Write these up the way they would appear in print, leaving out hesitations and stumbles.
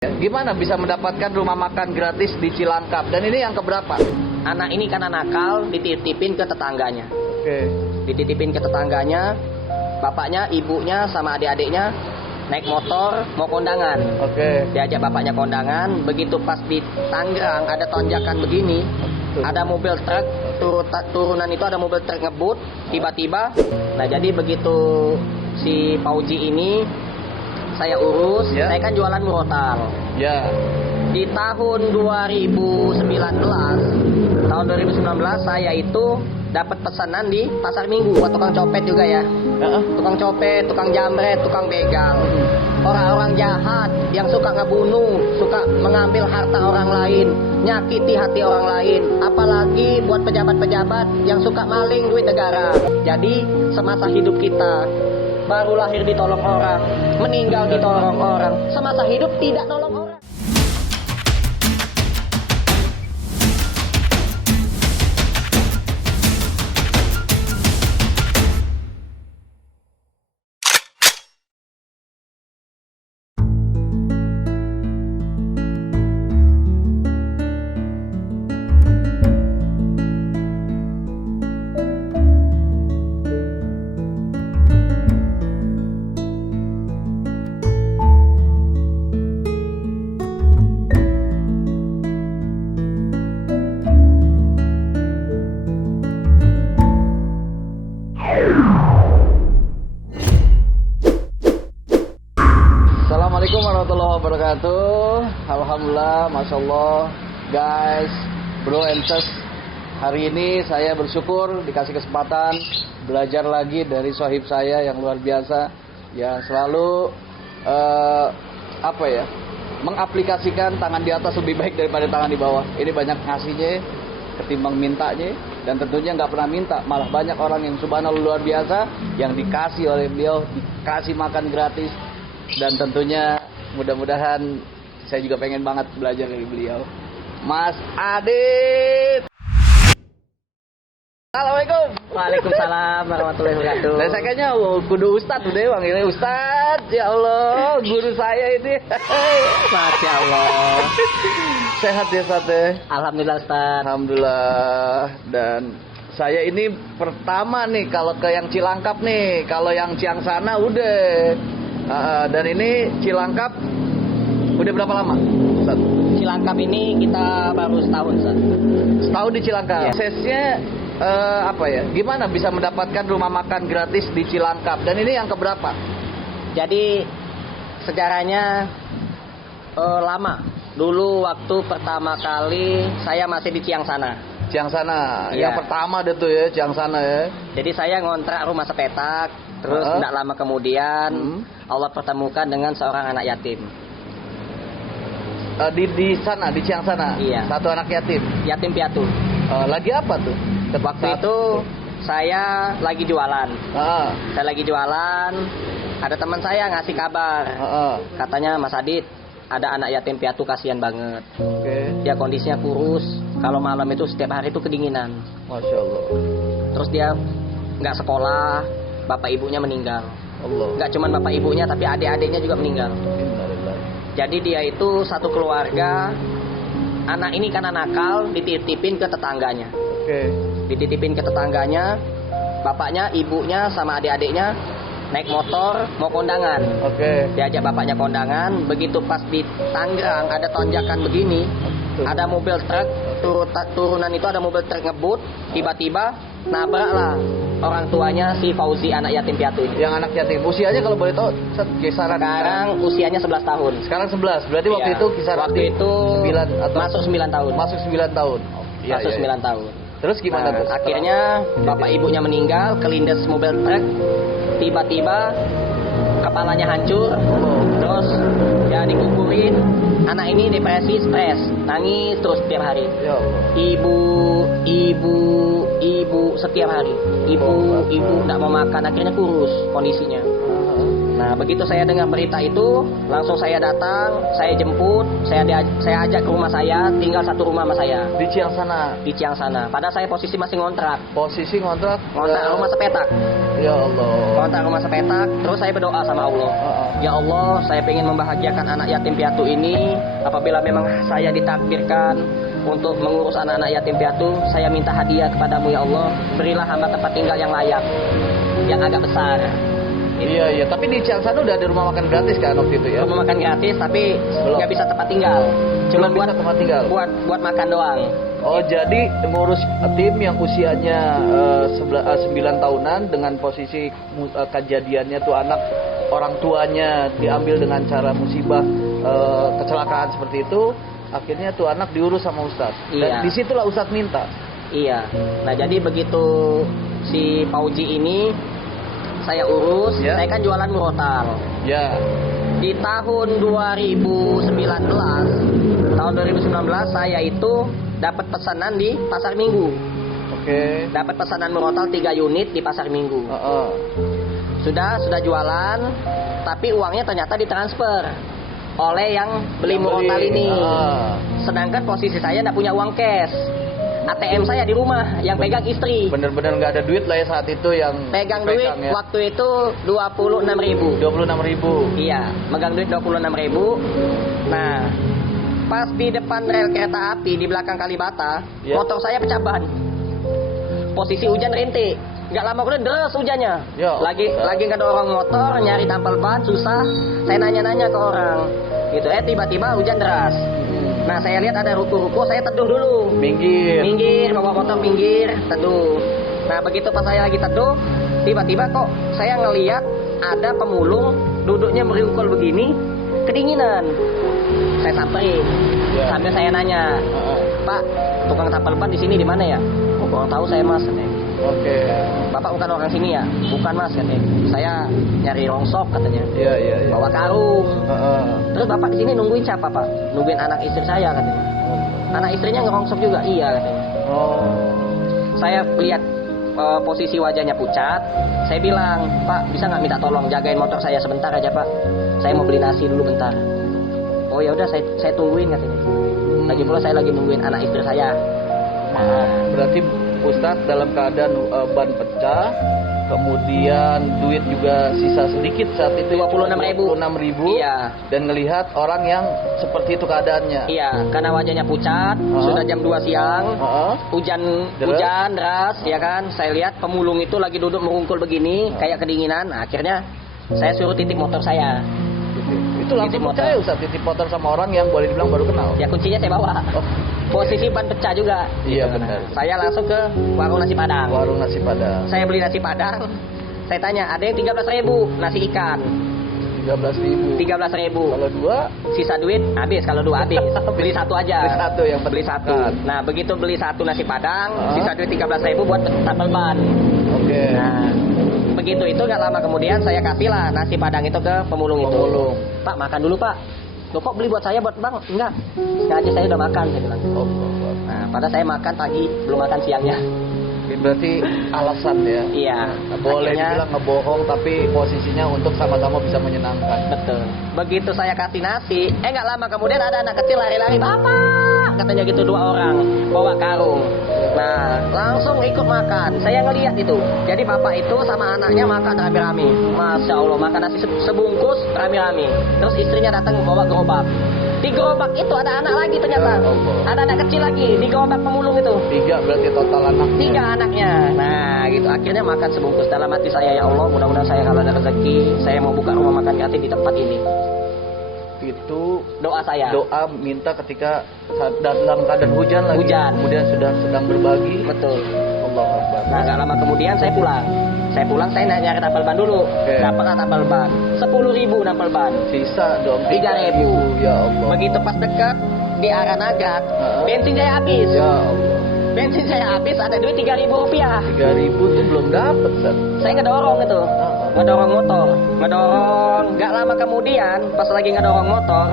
Gimana bisa mendapatkan rumah makan gratis di Cilangkap? Dan ini yang keberapa? Anak ini karena nakal dititipin ke tetangganya. Oke. Dititipin ke tetangganya, bapaknya, ibunya, sama adik-adiknya naik motor mau kondangan. Oke. Diajak bapaknya kondangan, begitu pas di Tangerang ada tonjakan begini, ada mobil truk, turunan itu ada mobil truk ngebut, tiba-tiba. Nah jadi begitu si Fauzi ini saya urus, Ya. saya kan jualan murotal. Ya. Di tahun 2019 saya itu dapat pesanan di pasar minggu buat tukang copet juga ya. Tukang copet, tukang jamret, tukang begal. Orang-orang jahat yang suka ngebunuh, suka mengambil harta orang lain, nyakiti hati orang lain. Apalagi buat pejabat-pejabat yang suka maling duit negara. Jadi semasa hidup kita baru lahir ditolong orang, meninggal ditolong orang, semasa hidup tidak nolong orang. Assalamualaikum warahmatullahi wabarakatuh. Alhamdulillah, Masya Allah, guys, bro and sis. Hari ini saya bersyukur dikasih kesempatan belajar lagi dari sohib saya yang luar biasa, yang selalu mengaplikasikan tangan di atas lebih baik daripada tangan di bawah. Ini banyak ngasihnya ketimbang mintanya, dan tentunya nggak pernah minta, malah banyak orang yang subhanallah luar biasa yang dikasih oleh beliau, dikasih makan gratis. Dan tentunya mudah-mudahan saya juga pengen banget belajar dari beliau. Mas Adit. Assalamualaikum. Waalaikumsalam warahmatullahi wabarakatuh. Nah, saya kayaknya kudu Ustadz udah panggilnya Ustadz. Ya Allah, guru saya ini. Masya Allah. Sehat ya Ustadz ya? Alhamdulillah Ustaz. Alhamdulillah. Dan saya ini pertama nih kalau ke yang Cilangkap nih. Kalau yang Ciang sana udah. Dan ini Cilangkap udah berapa lama? Ustaz? Cilangkap ini kita baru setahun Ustaz. Setahun di Cilangkap. Iya. Prosesnya gimana bisa mendapatkan rumah makan gratis di Cilangkap? Dan ini yang keberapa? Jadi sejarahnya lama. Dulu waktu pertama kali saya masih di Ciang sana. Ciang sana. Iya. Yang pertama deh tuh ya, Ciang sana ya. Jadi saya ngontrak rumah sepetak. Terus tidak lama kemudian Allah pertemukan dengan seorang anak yatim. Di sana, di Ciang sana. Iya. Satu anak yatim. Yatim piatu. Lagi apa tuh? Waktu itu saya lagi jualan. Saya lagi jualan. Ada teman saya ngasih kabar. Katanya, Mas Adit, ada anak yatim piatu kasihan banget. Oke. Dia kondisinya kurus. Kalau malam itu setiap hari itu kedinginan. Masya Allah. Terus dia nggak sekolah. Bapak ibunya meninggal. Allah. Nggak cuma bapak ibunya, tapi adik-adiknya juga meninggal. Innalillah. Jadi dia itu satu keluarga. Anak ini karena nakal dititipin ke tetangganya. Oke. Dititipin ke tetangganya. Bapaknya, ibunya, sama adik-adiknya naik motor mau kondangan. Oke. Diajak bapaknya kondangan. Begitu pas di Tangerang ada tonjakan begini, ada mobil truk, turunan itu ada mobil truk ngebut, tiba-tiba nabraklah orang tuanya si Fauzi, anak yatim piatu ini. Yang anak yatim. Usianya kalau boleh tahu kisaran Sekarang usianya 11 tahun. Sekarang 11. Berarti waktu Iya. itu kisaran Waktu itu 9 atau masuk 9 tahun. Masuk 9 tahun. Iya, Masuk iya, 9 iya. tahun. Terus gimana Nah, tuh? akhirnya bapak ibunya meninggal, kelindes mobil truk. Tiba-tiba kepalanya hancur. Terus ya dikuburin. Anak ini depresi, stres, nangis terus setiap hari. Ya Allah. Ibu setiap hari. Ibu nggak mau makan, akhirnya kurus kondisinya. Nah, Nah, begitu saya dengar berita itu, langsung saya datang, saya jemput, saya ajak ke rumah saya, tinggal satu rumah sama saya. Di Ciang sana. Di Ciang sana. Padahal saya posisi masih ngontrak. Posisi ngontrak Rumah sepetak. Ya Allah. Ngontrak rumah sepetak, terus saya berdoa sama Allah. Ya Allah, saya ingin membahagiakan anak yatim piatu ini. Apabila memang saya ditakdirkan untuk mengurus anak-anak yatim piatu, saya minta hadiah kepadamu ya Allah. Berilah hamba tempat tinggal yang layak, yang agak besar. Iya, tapi di Ciang sana udah ada rumah makan gratis kan waktu itu ya? Rumah makan gratis, tapi nggak bisa tempat tinggal. Cuma buat tempat tinggal. Buat makan doang. Oh, jadi ngurus tim yang usianya 9 tahunan dengan posisi kejadiannya tuh anak orang tuanya diambil dengan cara musibah kecelakaan seperti itu, akhirnya tuh anak diurus sama Ustadz. Dan disitulah Ustadz minta. Iya. Nah, jadi begitu si Pauji ini saya urus, saya kan jualan murotal. Ya. Di tahun 2019 saya itu dapat pesanan di Pasar Minggu. Oke. Dapat pesanan murotal 3 unit di Pasar Minggu. Sudah jualan, tapi uangnya ternyata ditransfer oleh yang beli murotal ini. Sedangkan posisi saya tidak punya uang cash. ATM saya di rumah, yang pegang istri. Bener-bener nggak ada duit lah ya saat itu yang pegang duit ya? Waktu itu 26.000. 26.000. Iya, megang duit 26.000. Nah, pas di depan rel kereta api di belakang Kalibata, motor saya pecah ban. Posisi hujan rintik. Nggak lama kemudian deras hujannya. Lagi ngedorong motor, nyari tampal ban susah. Saya nanya-nanya ke orang. Gitu, tiba-tiba hujan deras. Nah, saya lihat ada ruko-ruko, saya teduh dulu. Minggir, bawa motor minggir, teduh. Nah, begitu pas saya lagi teduh, tiba-tiba kok saya ngelihat ada pemulung duduknya merungkul begini, kedinginan. Saya samperin, sambil saya nanya, Pak, tukang tampal ban di sini di mana ya? Oh, kurang tahu saya Mas. Oke. Bapak bukan orang sini ya? Bukan Mas, katanya. Saya nyari rongsok katanya. Iya. Bawa karung. Terus Bapak di sini nungguin siapa Pak? Nungguin anak istri saya katanya. Anak istrinya ngerongsok juga? Iya katanya. Saya lihat posisi wajahnya pucat. Saya bilang, Pak bisa nggak minta tolong jagain motor saya sebentar aja Pak? Saya mau beli nasi dulu bentar. Oh ya udah saya tungguin katanya. Lagi pula saya lagi nungguin anak istri saya. Berarti Ustadz dalam keadaan ban pecah, kemudian duit juga sisa sedikit saat itu 26.000. Iya. Dan ngelihat orang yang seperti itu keadaannya. Iya, karena wajahnya pucat, sudah jam 2 siang, hujan deras, ya kan. Saya lihat pemulung itu lagi duduk merungkul begini, kayak kedinginan. Akhirnya saya suruh titip motor saya. Itu langsung percaya Ustadz titip motor sama orang yang boleh dibilang baru kenal? Ya kuncinya saya bawa. Posisi ban pecah juga. Iya benar. Saya langsung ke warung nasi Padang. Saya beli nasi Padang. Saya tanya, ada yang 13.000 nasi ikan. 13.000. Kalau 2 sisa duit habis. Kalau 2 habis. Beli satu aja. Beli satu. Nah, begitu beli satu nasi Padang, sisa duit 13.000 buat tampal ban. Oke. Nah, begitu itu nggak lama kemudian saya kasihlah nasi Padang itu ke pemulung itu. Pak, makan dulu Pak. Loh kok beli buat saya buat Bang? Enggak. Sengaja saya udah makan, saya bilang. Nah, padahal saya makan pagi, belum makan siangnya. Berarti alasan ya? Iya. Boleh dibilang ngebohong, tapi posisinya untuk sama-sama bisa menyenangkan. Betul. Begitu saya kasih nasi, nggak lama kemudian ada anak kecil lari-lari, Bapak! Katanya gitu 2 orang, bawa karung. Nah, langsung ikut makan. Saya ngelihat itu. Jadi bapak itu sama anaknya makan rame-rame. Masya Allah, makan nasi sebungkus rame-rame. Terus istrinya datang bawa gerobak. Di gerobak itu ada anak lagi ternyata. Ada anak kecil lagi di gerobak pemulung itu. 3 berarti total anaknya. 3 anaknya. Nah, gitu. Akhirnya makan sebungkus. Dalam hati saya, ya Allah, mudah-mudahan saya kalau ada rezeki, saya mau buka rumah makan gratis di tempat ini. Itu doa saya. Doa minta ketika dalam keadaan hujan lagi. Kemudian sudah sedang berbagi. Betul. Allahu Akbar. Nah, gak lama kemudian saya pulang, saya nyari tampal ban dulu. Dapatlah tampal ban 10.000 tampal ban. Sisa dong 3.000. Ya Allah. Begitu pas dekat di arah Nagrak, bensin saya habis. Ya Allah. Bensin saya habis, ada duit 3.000 rupiah. 3.000 tuh belum dapet, Sat. Saya ngedorong itu. Ngedorong motor. Gak lama kemudian pas lagi ngedorong motor,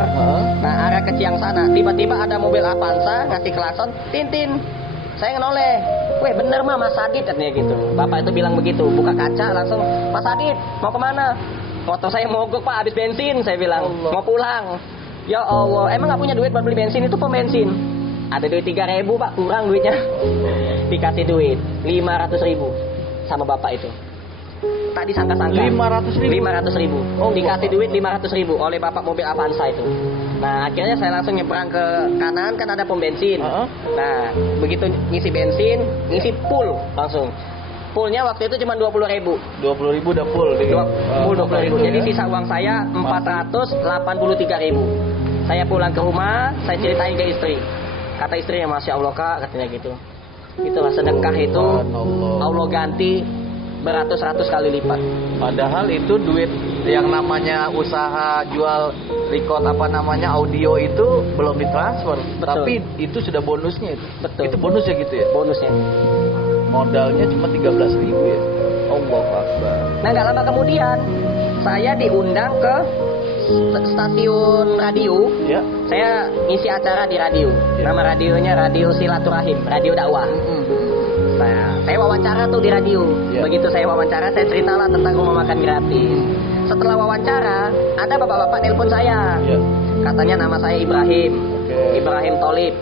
nah arah ke Ciang sana, tiba-tiba ada mobil Avanza ngasih klakson, Tintin. Saya noleh, weh bener mah Mas Adit katanya gitu. Bapak itu bilang begitu, buka kaca langsung, Mas Adit mau kemana? Motor saya mogok Pak, habis bensin. Saya bilang, Allah. mau pulang. Ya Allah, emang nggak punya duit buat beli bensin? Itu pom bensin. Ada duit 3.000 Pak, kurang duitnya. Dikasih duit 500.000 sama bapak itu. Tadi sangka-sangka 500.000. Oh, Dikasih duit 500.000 oleh bapak mobil Avanza itu. Nah akhirnya saya langsung nyebrang ke kanan, kan ada pom bensin. Nah begitu ngisi bensin, ngisi full langsung. Fullnya waktu itu cuma 20.000. 20.000 udah full. Full 20.000. Jadi ya. sisa uang saya 483.000. Saya pulang ke rumah, saya ceritain ke istri. Kata istrinya, Masya Allah Kak, katanya gitu. Itulah sedekah itu Allah ganti beratus-ratus kali lipat. Padahal itu duit yang namanya usaha jual record audio itu belum ditransfer. Betul. Tapi itu sudah bonusnya itu. Betul. Itu bonusnya gitu ya. Bonusnya. Modalnya cuma 13.000 ya. Allahu Akbar. Nah nggak lama kemudian saya diundang ke stasiun radio. Ya. Saya ngisi acara di radio. Nama radionya Radio Silaturahim, radio dakwah. Nah, saya wawancara tuh di radio. Ya. Begitu saya wawancara, saya ceritalah tentang rumah makan gratis. Setelah wawancara, ada bapak-bapak nelpon saya. Ya. Katanya nama saya Ibrahim. Oke. Ibrahim Tholib.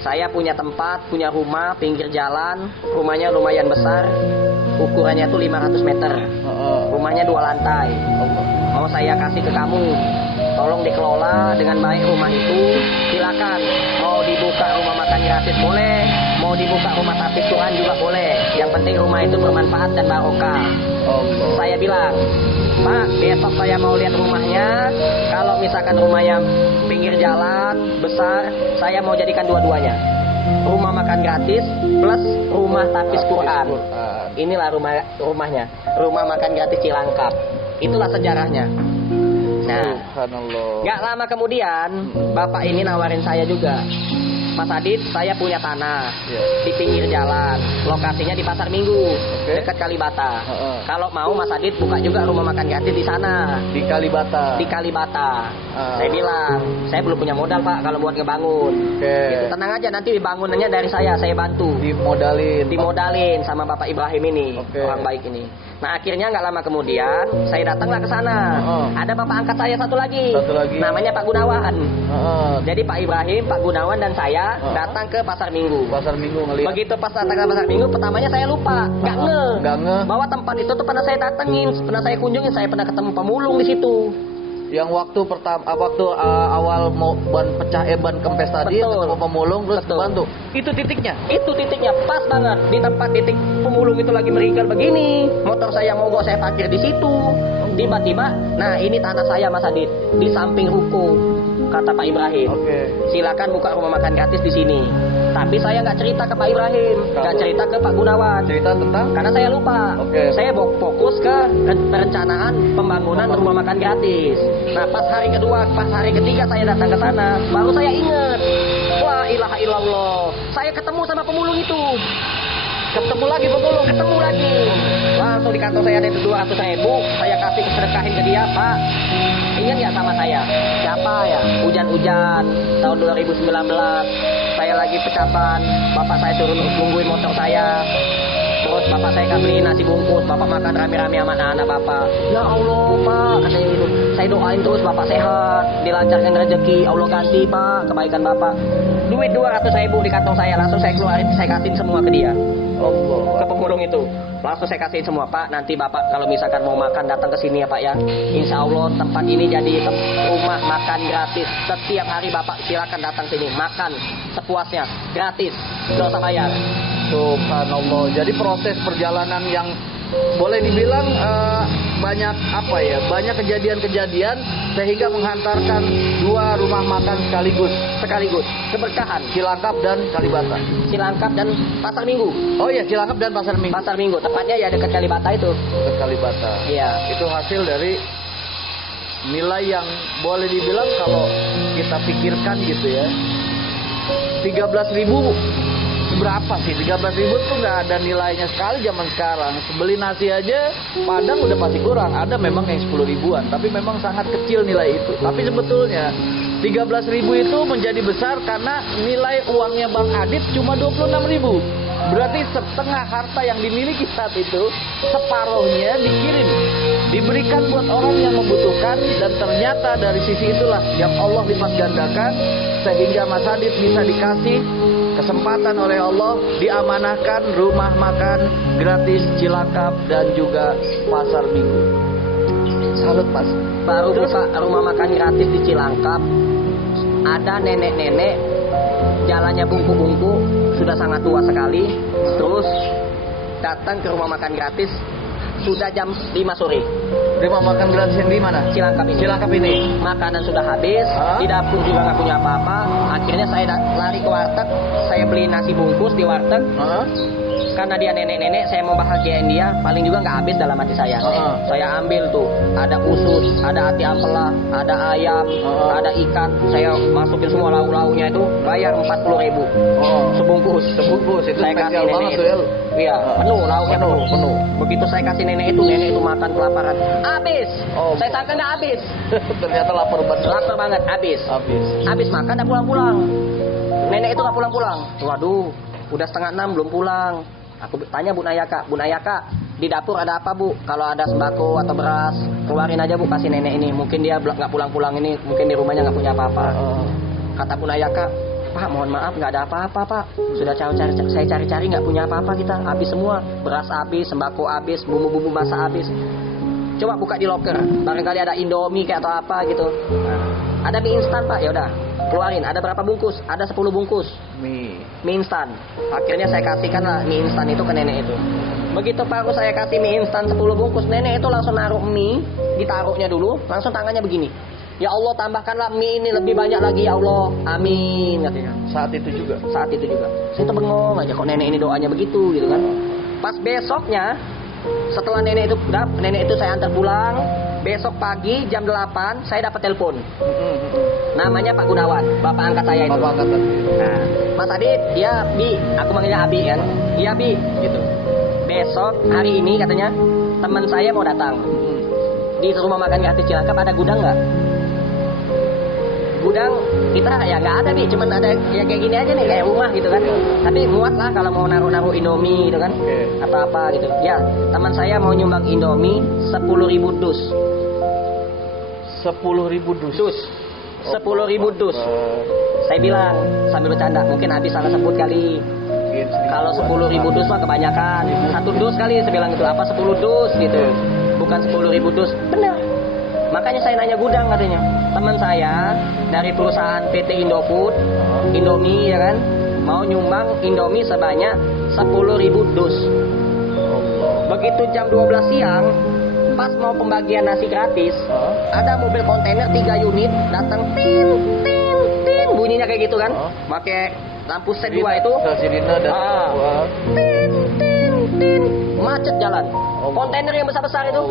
Saya punya tempat, punya rumah pinggir jalan. Rumahnya lumayan besar. Ukurannya tuh 500 meter. Rumahnya 2 lantai. Mau saya kasih ke kamu. Tolong dikelola dengan baik rumah itu. Silakan. Mau dibuka rumah makan gratis boleh. Mau dibuka rumah tapis Quran juga boleh. Yang penting rumah itu bermanfaat dan barokah. Saya bilang, Pak, besok saya mau lihat rumahnya. Kalau misalkan rumahnya pinggir jalan, besar, saya mau jadikan dua-duanya. Rumah makan gratis plus rumah tapis Quran. Inilah rumahnya. Rumah makan gratis Cilangkap. Itulah sejarahnya. Nah, Subhanallah. nggak lama kemudian, bapak ini nawarin saya juga. Mas Adit, saya punya tanah di pinggir jalan. Lokasinya di Pasar Minggu, dekat Kalibata. Kalau mau Mas Adit buka juga rumah makan gratis di sana. Di Kalibata. Di Kalibata. Saya bilang, saya belum punya modal Pak kalau buat ngebangun. Gitu. Tenang aja, nanti bangunannya dari saya bantu. Dimodalin sama Bapak Ibrahim ini, orang baik ini. Nah akhirnya nggak lama kemudian saya datanglah ke sana. Ada bapak angkat saya satu lagi. Namanya Pak Gunawan. Jadi Pak Ibrahim, Pak Gunawan dan saya datang ke Pasar Minggu. Ngeliat. Begitu pas datang ke Pasar Minggu, pertamanya saya lupa, nggak nge. Bahwa tempat itu tuh pernah saya datengin, pernah saya kunjungin, saya pernah ketemu pemulung di situ. Yang waktu awal mau ban kempes tadi, ketemu pemulung terus bantu. Itu titiknya. Pas banget di tempat titik pemulung itu lagi meringkal begini. Motor saya mogok, saya parkir di situ. Tiba-tiba, nah ini tanah saya Mas Adit, di samping ruko. Kata Pak Ibrahim, silakan buka rumah makan gratis di sini. Tapi saya nggak cerita ke Pak Ibrahim, nggak cerita ke Pak Gunawan. Cerita tentang? Karena saya lupa. Saya fokus ke perencanaan pembangunan rumah makan gratis. Nah pas hari kedua, pas hari ketiga saya datang ke sana, baru saya ingat. Wah ilaha illallah, saya ketemu sama pemulung itu. Ketemu lagi. Langsung di kantong saya ada itu 200.000. Saya kasih sedekahin ke dia, Pak. Ingat nggak sama saya? Siapa ya? Hujan-hujan tahun 2019. Saya lagi pecapan. Bapak saya turun nungguin motor saya. Terus bapak saya beliin nasi bungkus. Bapak makan rame-rame sama anak-anak bapak. Ya Allah, Pak. Katanya gitu. Saya doain terus bapak sehat, dilancarkan rezeki. Allah ganti, Pak, kebaikan bapak. Duit 200.000 di kantong saya. Langsung saya keluarin, saya kasihin semua ke dia. Ke pemulung itu. Langsung saya kasihin semua, Pak. Nanti bapak kalau misalkan mau makan datang ke sini ya Pak ya. Insya Allah tempat ini jadi rumah makan gratis. Setiap hari bapak silakan datang sini makan sepuasnya, gratis, nggak usah bayar. Subhanallah. Jadi proses perjalanan yang boleh dibilang banyak banyak kejadian-kejadian sehingga menghantarkan 2 rumah makan sekaligus keberkahan. Cilangkap dan Kalibata. Cilangkap dan Pasar Minggu. Oh iya, Cilangkap dan Pasar Minggu. Tepatnya ya dekat Kalibata itu. Dekat Kalibata. Iya. Itu hasil dari nilai yang boleh dibilang kalau kita pikirkan gitu ya. 13.000 berapa sih? 13.000 tuh nggak ada nilainya sekali zaman sekarang. Beli nasi aja Padang udah pasti kurang. Ada memang yang 10 ribuan, tapi memang sangat kecil nilai itu. Tapi sebetulnya 13.000 itu menjadi besar karena nilai uangnya Bang Adit cuma 26.000. Berarti setengah harta yang dimiliki saat itu, separuhnya dikirim, diberikan buat orang yang membutuhkan, dan ternyata dari sisi itulah yang Allah lipat gandakan sehingga Mas Adit bisa dikasih kesempatan oleh Allah, diamanahkan rumah makan gratis Cilangkap dan juga pasar minggu. Salut Mas. Baru buka rumah makan gratis di Cilangkap, ada nenek-nenek jalannya bungku-bungku, sudah sangat tua sekali, terus datang ke rumah makan gratis sudah jam 5 sore. Rumah makan gratis yang di mana? Cilangkap ini. Cilangkap ini. Makanan sudah habis, di dapur juga nggak punya apa-apa. Akhirnya saya lari ke warteg, saya beli nasi bungkus di warteg. Karena dia nenek-nenek, saya mau bahagiain dia, paling juga nggak habis dalam hati saya. Saya ambil tuh, ada usus, ada hati ampela, ada ayam, ada ikan. Saya masukin semua lauk-lauknya itu, bayar 40.000 sebungkus. Sebungkus itu saya kasih nenek itu. Iya, penuh lauknya penuh. Begitu saya kasih nenek itu makan kelaparan. Habis. Saya sangka nggak habis. Ternyata lapar banget. Lapar banget, habis. Habis makan dan pulang-pulang. Nenek itu nggak pulang-pulang. Waduh, udah 5:30 belum pulang. Aku tanya Bu Nayaka, di dapur ada apa Bu? Kalau ada sembako atau beras, keluarin aja Bu, kasih nenek ini. Mungkin dia nggak pulang-pulang ini, mungkin di rumahnya nggak punya apa-apa. Kata Bu Nayaka, Pak, mohon maaf nggak ada apa-apa Pak. Sudah saya cari-cari nggak punya apa-apa kita. Habis semua, beras habis, sembako habis, bumbu-bumbu masak habis. Coba buka di loker, barangkali ada Indomie kayak atau apa gitu. Ada mie instan Pak, ya udah. Keluarin, ada berapa bungkus? Ada 10 bungkus mie instan. Akhirnya saya kasihkan lah mie instan itu ke nenek itu. Begitu baru saya kasih mie instan 10 bungkus, nenek itu langsung naruh mie, ditaruhnya dulu, langsung tangannya begini. Ya Allah, tambahkanlah mie ini lebih banyak lagi ya Allah, amin katanya. Saat itu juga. Saya tuh bengong aja, kok nenek ini doanya begitu gitu kan. Pas besoknya, setelah nenek itu saya antar pulang. Besok pagi jam 8 saya dapat telepon. Namanya Pak Gunawan, bapak angkat saya itu. Nah, Mas Adit, dia Bi, aku manggilnya Abi kan. Iya Bi, gitu. Besok hari ini katanya teman saya mau datang. Di rumah makan gratis Cilangkap ada gudang nggak? Gudang kita ya nggak ada Bi, cuman ada ya kayak gini aja nih, kayak rumah gitu kan. Tapi muat lah kalau mau naruh Indomie gitu kan, apa-apa gitu. Ya, teman saya mau nyumbang Indomie 10.000 dus. 10.000 dus. 10.000 dus. Saya bilang sambil bercanda, mungkin habis salah sebut kali. Kalau 10.000 dus mah kebanyakan. 1 dus kali saya bilang gitu, apa 10 dus gitu. Bukan 10.000 dus. Benar. Makanya saya nanya gudang katanya. Teman saya dari perusahaan PT Indofood, Indomie ya kan, mau nyumbang Indomie sebanyak 10.000 dus. Begitu jam 12 siang, pas mau pembagian nasi gratis, ada mobil kontainer 3 unit datang, tin, bunyinya kayak gitu kan, pakai lampu set 2 itu, tin, macet jalan. Kontainer yang besar-besar itu,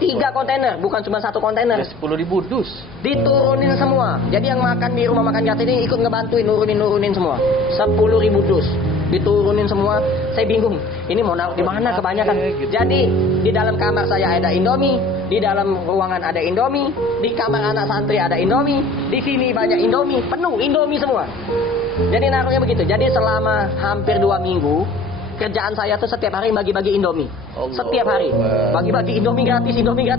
3 kontainer, bukan cuma 1 kontainer. 10.000 dus. Diturunin semua. Jadi yang makan di rumah makan gratis ini ikut ngebantuin nurunin semua. 10.000 dus. Diturunin semua. Saya bingung. Ini mau naruh di mana kebanyakan. Jadi di dalam kamar saya ada Indomie, di dalam ruangan ada Indomie, di kamar anak santri ada Indomie, di sini banyak Indomie, penuh Indomie semua. Jadi naruhnya begitu. Jadi selama hampir 2 minggu kerjaan saya tuh setiap hari bagi-bagi Indomie. Setiap hari bagi-bagi Indomie gratis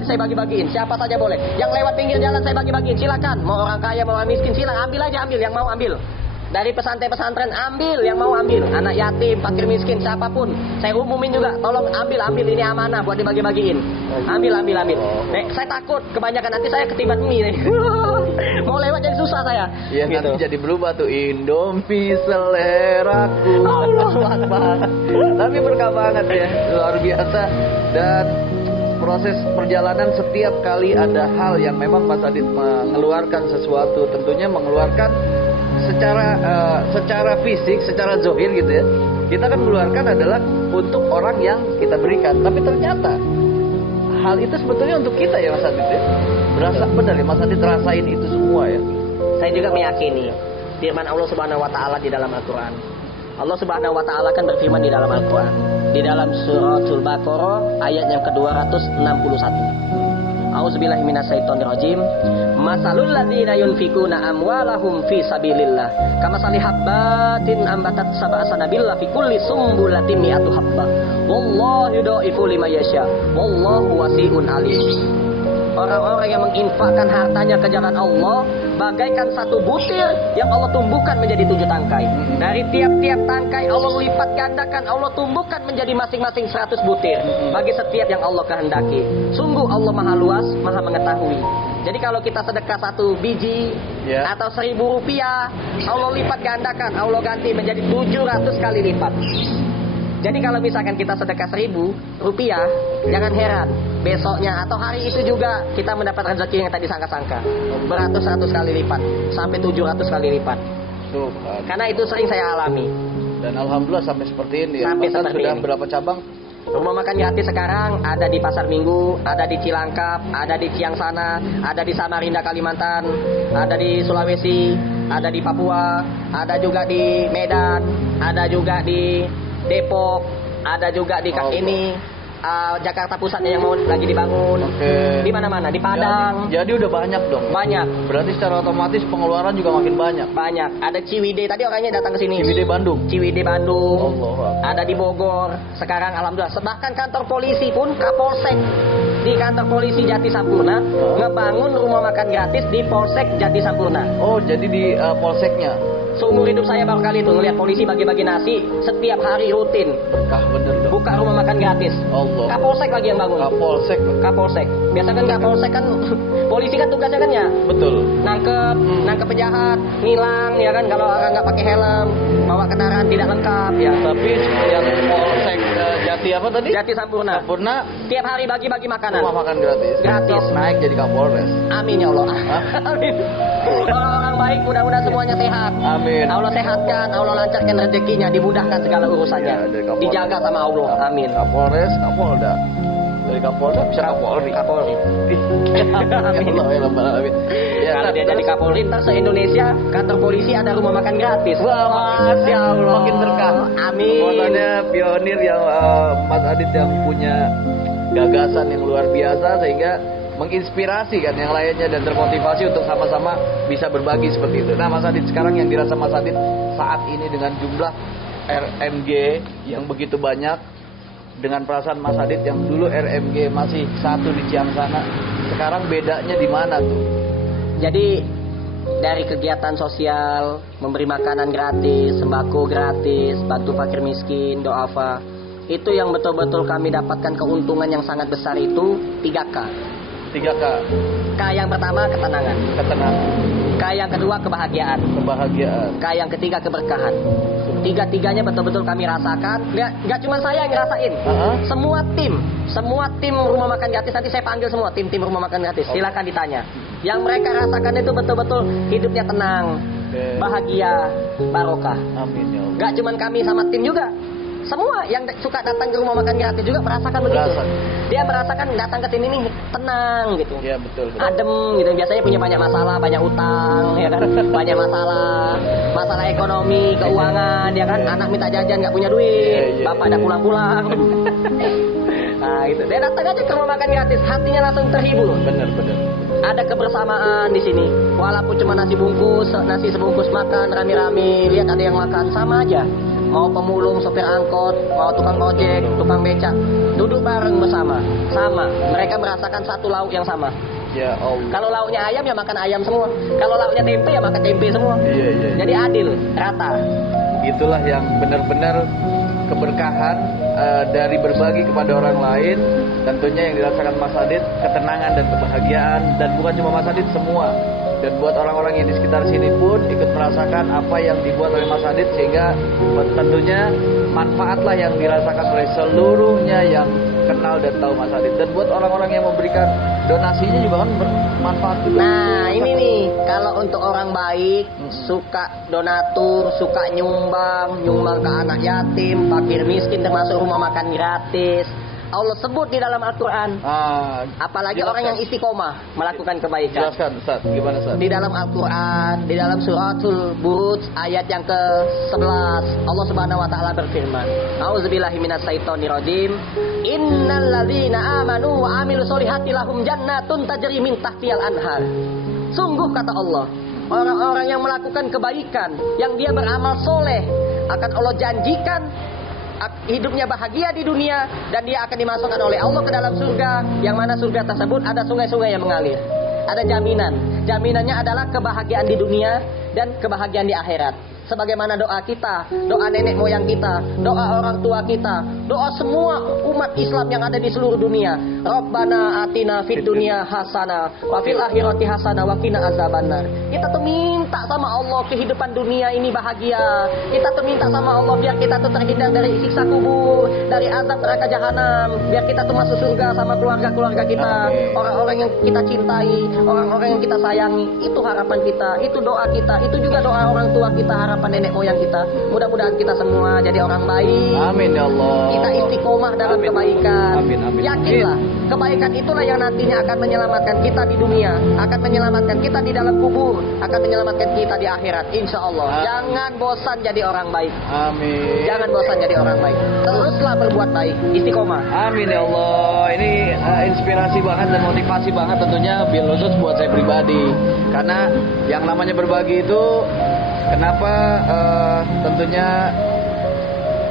saya bagi-bagiin. Siapa saja boleh. Yang lewat pinggir jalan saya bagi-bagiin. Silakan. Mau orang kaya, mau orang miskin, silakan ambil aja, ambil yang mau ambil. Dari pesantren ambil yang mau ambil. Anak yatim, fakir miskin, siapapun. Saya umumin juga. Tolong ambil ini amanah buat dibagi-bagiin. Ambil. Saya takut kebanyakan nanti saya ketiban mie nih. Mau lewat jadi susah saya. Iya gitu. Nanti jadi berubah tuh Indomie seleraku. Allah Akbar. Tapi berkah banget ya, luar biasa. Dan proses perjalanan setiap kali ada hal yang memang Mas Adit mengeluarkan sesuatu, tentunya mengeluarkan secara fisik, secara zohir gitu ya. Kita kan mengeluarkan adalah untuk orang yang kita berikan, tapi ternyata hal itu sebetulnya untuk kita ya Mas Adit ya. Berasa benar ya Mas Adit rasain itu semua ya. Saya juga meyakini firman Allah Subhanahu wa taala di dalam Al-Qur'an. Allah Subhanahu wa taala kan berfirman di dalam Al-Qur'an. Di dalam suratul Baqarah ayat yang ke-261. A'udzubillahi minasyaitonirrajim. Masalul ladzina yunfikuna amwalahum fi sabilillah kamasali habbatin ambatat sab'a sanabillah fi kulli sumbulatin mi'atu habba. Wallahu yudha'ifu liman yasha. Wallahu wasi'un alim. Orang-orang yang menginfakkan hartanya ke jalan Allah bagaikan satu butir yang Allah tumbuhkan menjadi 7 tangkai. Dari tiap-tiap tangkai Allah lipat gandakan, Allah tumbuhkan menjadi masing-masing 100 butir bagi setiap yang Allah kehendaki. Sungguh Allah maha luas, maha mengetahui. Jadi kalau kita sedekah 1 biji atau 1.000 rupiah, Allah lipat gandakan, Allah ganti menjadi 700 kali lipat. Jadi kalau misalkan kita sedekah 1.000 rupiah, jangan heran besoknya atau hari itu juga kita mendapat rezeki yang tadi sangka-sangka beratus-ratus kali lipat sampai 700 kali lipat. Karena itu sering saya alami. Dan alhamdulillah sampai seperti ini. Sampai seperti sudah ini. berapa cabang? Rumah makan gratis sekarang ada di Pasar Minggu, ada di Cilangkap, ada di Ciangsana, ada di Samarinda Kalimantan, ada di Sulawesi, ada di Papua, ada juga di Medan, ada juga di Depok, ada juga di Jakarta Pusatnya yang mau lagi dibangun. Di mana-mana, di Padang. Jadi udah banyak dong. Banyak. Berarti secara otomatis pengeluaran juga makin banyak. Banyak. Ada Ciwidey, tadi orangnya datang ke sini. Ciwidey Bandung. Ciwidey Bandung. Allah. Ada di Bogor. Sekarang alhamdulillah. Bahkan kantor polisi pun Kapolsek di kantor polisi Jati Sampurna ngebangun rumah makan gratis di Polsek Jati Sampurna. Oh, jadi di polseknya. Seumur hidup saya baru kali itu ngelihat polisi bagi-bagi nasi setiap hari rutin. Bener dong. Buka rumah makan gratis. Allah. Kapolsek lagi yang bangun. Kapolsek. Kapolsek. Biasa kan Kapolsek kan polisi kan tugasnya kan ya Betul. nangkep penjahat, nilang ya kan kalau orang nggak pakai helm, bawa kendaraan tidak lengkap ya. Tapi yang Polsek Jati apa tadi? Jati Sampurna. Sampurna Tiap hari bagi-bagi makanan. rumah makan gratis. Gratis. Terus naik jadi Kapolres. Amin ya Allah. Amin. Orang-orang baik mudah-mudahan semuanya sehat. Amin. Allah sehatkan, Allah lancarkan rezekinya, dimudahkan segala urusannya. Ya, dari Kapolres. Dijaga sama Allah. Amin. Kapolres, Kapolda. Dari Kapolda bisa Kapolri. Kapolri. Amin. Amin. Ya, Kalau dia jadi Kapolri, ntar se-Indonesia kantor polisi ada rumah makan gratis. Wah, Masya Allah. Makin berkah. Amin. Makanya pionir yang Mas Adit yang punya gagasan yang luar biasa sehingga menginspirasi kan yang lainnya dan termotivasi untuk sama-sama bisa berbagi seperti itu. Nah, Mas Adit, sekarang yang dirasa Mas Adit saat ini dengan jumlah RMG yang begitu banyak, dengan perasaan Mas Adit yang dulu RMG masih 1 di Ciangsana, sekarang bedanya di mana tuh? Jadi dari kegiatan sosial, memberi makanan gratis, sembako gratis, bantu fakir miskin, doafa, itu yang betul-betul kami dapatkan keuntungan yang sangat besar itu 3K. 3K. K yang pertama ketenangan. Ketenangan. K yang kedua kebahagiaan. Kebahagiaan. K yang ketiga keberkahan. Tiga-tiganya betul-betul kami rasakan. Nggak cuma saya yang ngerasain. Semua tim rumah makan gratis, nanti saya panggil semua tim rumah makan gratis. Silakan ditanya. Yang mereka rasakan itu betul-betul hidupnya tenang, bahagia, barokah. Amin ya Allah. Nggak cuma kami sama tim juga. Semua yang suka datang ke rumah makan gratis juga merasakan begitu. Dia merasakan datang ke sini nih tenang gitu. Iya, betul. Adem gitu. Biasanya punya banyak masalah, banyak utang, ya kan? Banyak masalah ekonomi, keuangan, ya kan? Anak minta jajan nggak punya duit, bapak ada pulang-pulang. Nah, gitu. Dia datang aja ke rumah makan gratis, hatinya langsung terhibur. Bener. Ada kebersamaan di sini. Walaupun cuma nasi sebungkus makan rame-rame, lihat ada yang makan sama aja. Mau pemulung, sopir angkot, mau tukang ojek, tukang becak, duduk bareng bersama, sama. Mereka merasakan satu lauk yang sama. Ya Allah. Kalau lauknya ayam ya makan ayam semua. Kalau lauknya tempe ya makan tempe semua. Iya. Jadi adil, rata. Itulah yang benar-benar keberkahan dari berbagi kepada orang lain. Tentunya yang dirasakan Mas Adit, ketenangan dan kebahagiaan. Dan bukan cuma Mas Adit, semua. Dan buat orang-orang yang di sekitar sini pun ikut merasakan apa yang dibuat oleh Mas Adit, sehingga tentunya manfaatlah yang dirasakan oleh seluruhnya yang kenal dan tahu Mas Adit. Dan buat orang-orang yang memberikan donasinya juga kan bermanfaat juga. Nah ini nih, kalau untuk orang baik, suka donatur, suka nyumbang ke anak yatim, fakir miskin, termasuk rumah makan gratis, Allah sebut di dalam Al-Quran. Apalagi jelaskan. Orang yang istiqomah melakukan kebaikan. Jelaskan Ustaz, gimana Ustaz? Di dalam Al-Quran, di dalam suratul Buruj ayat yang ke-11, Allah Subhanahu wa taala berfirman, A'udzubillahi minasyaitonirrajim. Innal ladzina amanu wa amilus solihati lahum jannatun tajri min tahtihal anhar. Sungguh kata Allah, orang-orang yang melakukan kebaikan, yang dia beramal soleh, akan Allah janjikan hidupnya bahagia di dunia, dan dia akan dimasukkan oleh Allah ke dalam surga, yang mana surga tersebut ada sungai-sungai yang mengalir. Ada jaminan. Jaminannya adalah kebahagiaan di dunia dan kebahagiaan di akhirat. Sebagaimana doa kita, doa nenek moyang kita, doa orang tua kita, doa semua umat Islam yang ada di seluruh dunia. Rabbana atina fid dunya hasanah wa fil akhirati hasanah wa qina azabannar. Kita tuh minta sama Allah kehidupan dunia ini bahagia. Kita tuh minta sama Allah biar kita tuh terhindar dari siksa kubur, dari azab neraka jahanam, biar kita tuh masuk surga sama keluarga-keluarga kita, orang-orang yang kita cintai, orang-orang yang kita sayangi. Itu harapan kita, itu doa kita, itu juga doa orang tua kita, harapan nenek moyang kita. Mudah-mudahan kita semua jadi orang baik. Amin ya Allah. Kita istiqomah dalam kebaikan. Amin, amin. Yakinlah, kebaikan itulah yang nantinya akan menyelamatkan kita di dunia, akan menyelamatkan kita di dalam kubur, akan menyelamatkan kita di akhirat, insya Allah. Jangan bosan jadi orang baik. Amin. Jangan bosan jadi orang baik. Teruslah berbuat baik, istiqomah. Amin ya Allah. Ini inspirasi banget dan motivasi banget tentunya, bil khusus buat saya pribadi. Karena yang namanya berbagi itu, kenapa tentunya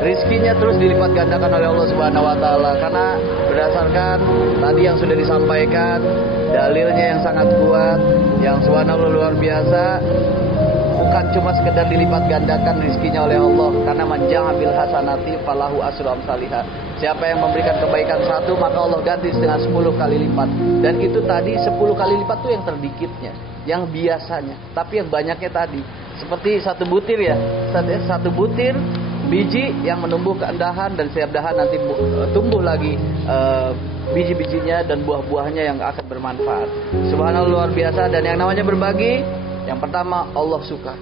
rizkinya terus dilipat gandakan oleh Allah Subhanahu wa taala, karena berdasarkan tadi yang sudah disampaikan, dalilnya yang sangat kuat, yang subhanallah luar biasa, bukan cuma sekedar dilipat gandakan rizkinya oleh Allah, karena man ja'a bil hasanati falahu asyru amsalihha. Siapa yang memberikan kebaikan satu, maka Allah ganti dengan 10 kali lipat. Dan itu tadi 10 kali lipat tuh yang terdikitnya, yang biasanya. Tapi yang banyaknya tadi, seperti satu butir ya, satu butir biji yang menumbuh keindahan, dan setiap dahan nanti tumbuh lagi biji-bijinya dan buah-buahnya yang akan bermanfaat. Subhanallah luar biasa. Dan yang namanya berbagi, yang pertama Allah suka.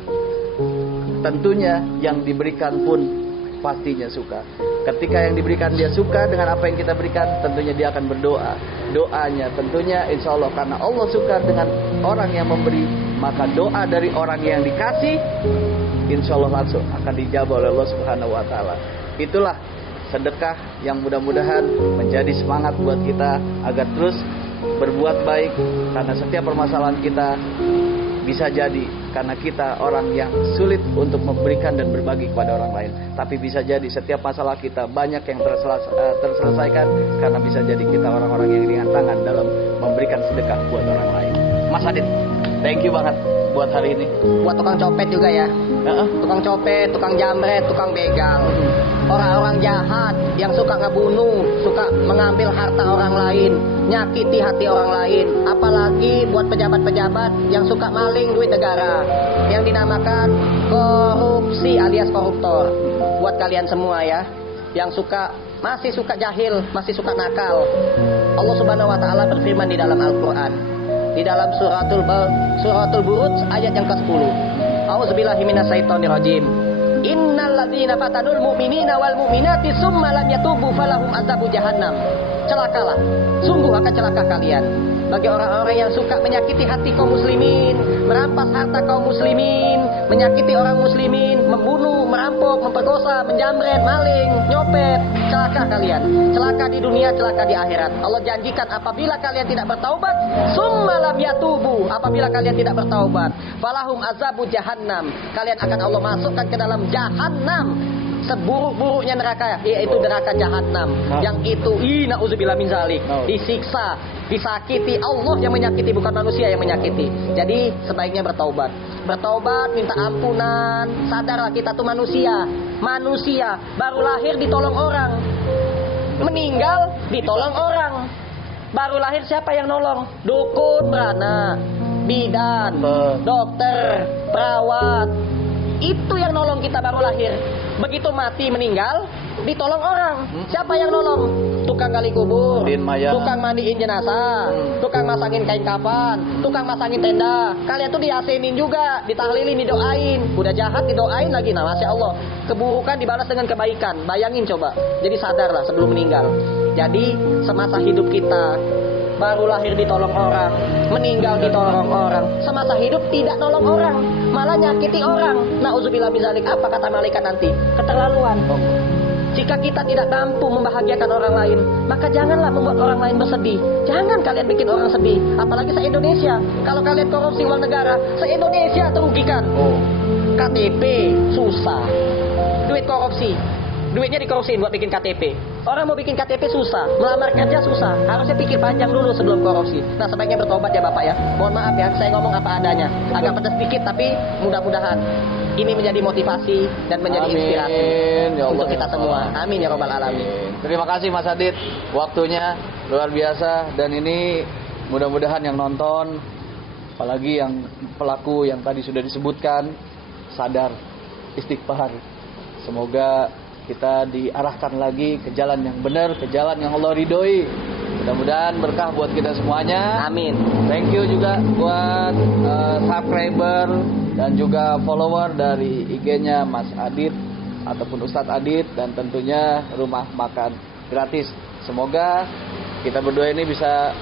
Tentunya yang diberikan pun pastinya suka. Ketika yang diberikan dia suka dengan apa yang kita berikan, tentunya dia akan berdoa. Doanya tentunya insya Allah, karena Allah suka dengan orang yang memberi, maka doa dari orang yang dikasih insya Allah langsung akan dijawab oleh Allah Subhanahu wa taala. Itulah sedekah yang mudah-mudahan menjadi semangat buat kita agar terus berbuat baik, karena setiap permasalahan kita bisa jadi karena kita orang yang sulit untuk memberikan dan berbagi kepada orang lain. Tapi bisa jadi setiap masalah kita banyak yang terselesaikan karena bisa jadi kita orang-orang yang ringan tangan dalam memberikan sedekah buat orang lain. Mas Adit, thank you banget buat hari ini. Buat tukang copet juga ya. Tukang copet, tukang jamret, tukang begal, orang-orang jahat yang suka ngebunuh, suka mengambil harta orang lain, nyakiti hati orang lain. Apalagi buat pejabat-pejabat yang suka maling duit negara, yang dinamakan korupsi alias koruptor. Buat kalian semua ya, yang masih suka jahil, masih suka nakal, Allah Subhanahu wa taala berfirman di dalam Al-Qur'an, di dalam suratul Buruj ayat yang ke-10. A'udzubillahi minasyaitonirrajim. Innal ladzina fatanul mu'minina wal mu'minati tsumma lam yatubu falahum adzabu jahannam. Celakalah, sungguh akan celaka kalian bagi orang-orang yang suka menyakiti hati kaum muslimin, merampas harta kaum muslimin, menyakiti orang muslimin, membunuh, merampok, memperkosa, menjamret, maling, nyopet. Celaka kalian, celaka di dunia, celaka di akhirat. Allah janjikan apabila kalian tidak bertaubat, summa lam yatubu, apabila kalian tidak bertaubat, falahum azabu jahannam, kalian akan Allah masukkan ke dalam jahannam, seburuk-buruknya neraka, yaitu neraka jahanam. Yang itu na'udzubillah min zalik, disiksa, disakiti. Allah yang menyakiti, bukan manusia yang menyakiti. Jadi sebaiknya bertaubat, minta ampunan. Sadarlah kita tuh manusia, baru lahir ditolong orang, meninggal ditolong orang. Baru lahir siapa yang nolong? Dukun, beranak, bidan, dokter, perawat. Itu yang nolong kita baru lahir. Begitu mati meninggal, ditolong orang. Siapa yang nolong? Tukang gali kubur, tukang mandiin jenazah, tukang masangin kain kafan, tukang masangin tenda. Kalian tuh diasinin juga, ditahlilin, didoain. Udah jahat didoain lagi. Nah, Masya Allah, keburukan dibalas dengan kebaikan. Bayangin coba. Jadi sadarlah sebelum meninggal. Jadi semasa hidup kita, baru lahir ditolong orang, meninggal ditolong orang. Semasa hidup tidak nolong orang, malah nyakiti orang. Na'udzubillah min zalik. Apa kata malaikat nanti? Keterlaluan. Jika kita tidak mampu membahagiakan orang lain, maka janganlah membuat orang lain bersedih. Jangan kalian bikin orang sedih. Apalagi se-Indonesia. Kalau kalian korupsi uang negara, se-Indonesia terugikan. KTP susah. Duit korupsi. Duitnya dikorupsiin buat bikin KTP. Orang mau bikin KTP susah, melamar kerja susah. Harusnya pikir panjang dulu sebelum korupsi. Nah, sebaiknya bertobat ya Bapak ya. Mohon maaf ya, saya ngomong apa adanya. Agak pedas dikit, tapi mudah-mudahan ini menjadi motivasi dan menjadi inspirasi Ya Allah, untuk kita semua. Amin ya Rabbal Alamin. Terima kasih Mas Adit, waktunya luar biasa. Dan ini mudah-mudahan yang nonton, apalagi yang pelaku yang tadi sudah disebutkan, sadar, istighfar. Semoga kita diarahkan lagi ke jalan yang benar, ke jalan yang Allah ridhoi. Mudah-mudahan berkah buat kita semuanya. Amin. Thank you juga buat subscriber dan juga follower dari IG-nya Mas Adit ataupun Ustadz Adit, dan tentunya rumah makan gratis. Semoga kita berdua ini bisa,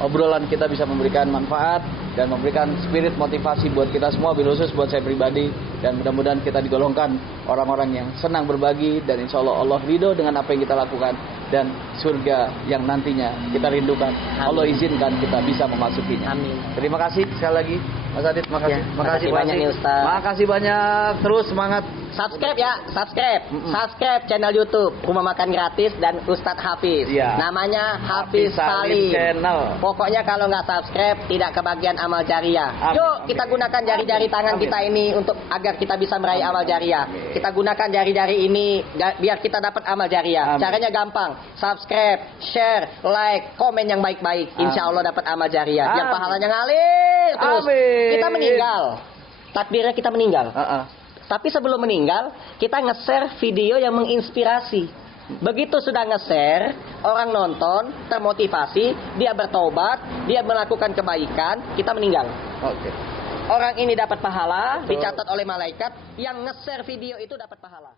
obrolan kita bisa memberikan manfaat dan memberikan spirit motivasi buat kita semua, bil khusus buat saya pribadi, dan mudah-mudahan kita digolongkan orang-orang yang senang berbagi, dan insya Allah Allah ridho dengan apa yang kita lakukan, dan surga yang nantinya kita rindukan. Amin. Allah izinkan kita bisa memasukinya. Amin. Terima kasih sekali lagi Mas Adit, makasih. Ya, makasih banyak nih, Ustaz. Makasih banyak, terus semangat. Subscribe ya, subscribe channel YouTube Rumah Makan Gratis dan Ustadz Hafiz. Iya. Namanya Hafiz Salim. Channel. Pokoknya kalau nggak subscribe tidak kebagian amal jariah. Amin. Yuk kita gunakan jari-jari tangan Amin. kita ini untuk agar kita bisa meraih amal jariah. Amin. Kita gunakan jari-jari ini biar kita dapat amal jariah. Amin. Caranya gampang, subscribe, share, like, komen yang baik-baik. Insya Allah dapat amal jariah. Yang Amin. pahalanya ngalir terus. Amin. Kita meninggal, takdirnya kita meninggal. Tapi sebelum meninggal, kita nge-share video yang menginspirasi. Begitu sudah nge-share, orang nonton, termotivasi, dia bertobat, dia melakukan kebaikan, kita meninggal. Oke. Orang ini dapat pahala, dicatat oleh malaikat, yang nge-share video itu dapat pahala.